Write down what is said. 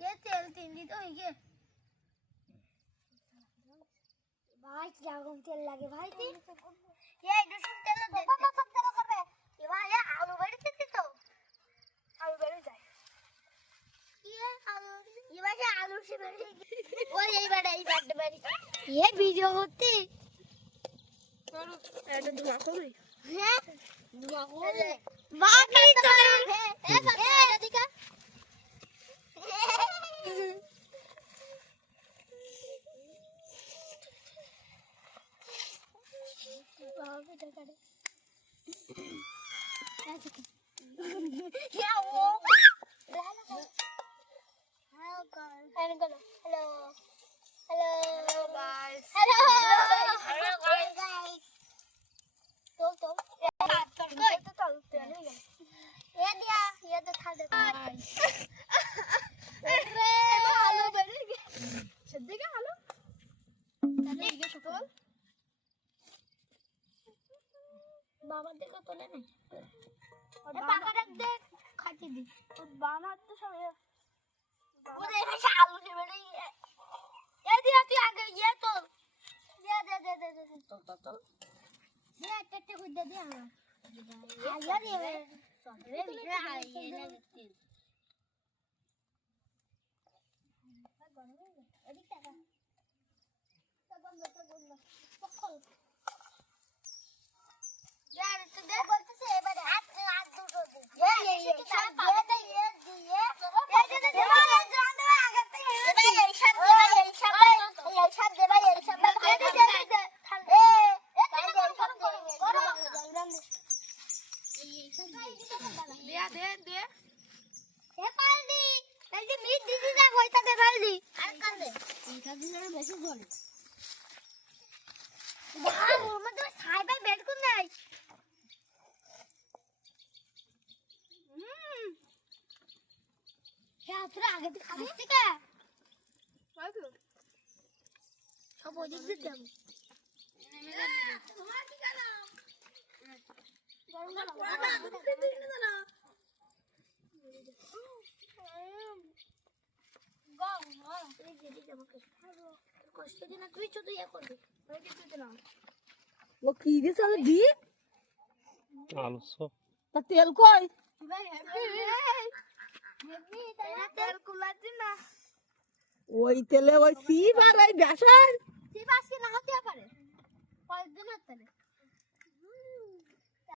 ये तेल तीन दी तो ये भाई क्या गम तेल लगे भाई ती ये दूसरा तेल दे पापा सब तेल करबे ये भाई आलू बड़ी थे तो आलू बड़ी जाए ये भाई आलू से बड़ी ओ यही बड़ी ये वीडियो होती करो ऐड धुआं हो गई है धुआं हो गई बाकी तो ए पता है दिखा क्या वो हेलो गाइस हेलो गाइस तो ये दिया ये तो खा दे अरे आलू बन गए छद्दे का आलू चले ये तो बाबा देखो तो ले नहीं और पाका रख दे खाती दी और बाना तो सब वो देखा आलू से बड़ी ये दिया तू आगे ये तो दे तो ये टट्टे को दे दे हां यार ये सबरे बिना आ ये ना तीन अभी क्या सब बंद पकड़ यार तो दे बोलते से बारे हाथ दूर दे ये सब दे ये दे जान दे आगे ते ये सब दे दे हे पालदी जल्दी मीट दीदी ना होइता दे पालदी আর কান দে এটা দিলে বেশি বলে বাহ ওর মধ্যে ছাই ভাই বেড কোন নাই হে তোরা আগে থেকে খাচ্ছিস কা কইলো সব ওদিক দিয়ে যাব তোমার কি জানো গরম না वो की दिस दी आलू सो ता तेल कोई तेल कुलाती ना ওই তেলে ওই সিপ আর ওই বেসন সিপ আজকে না হতে পারে কয়েকদিন হতে পারে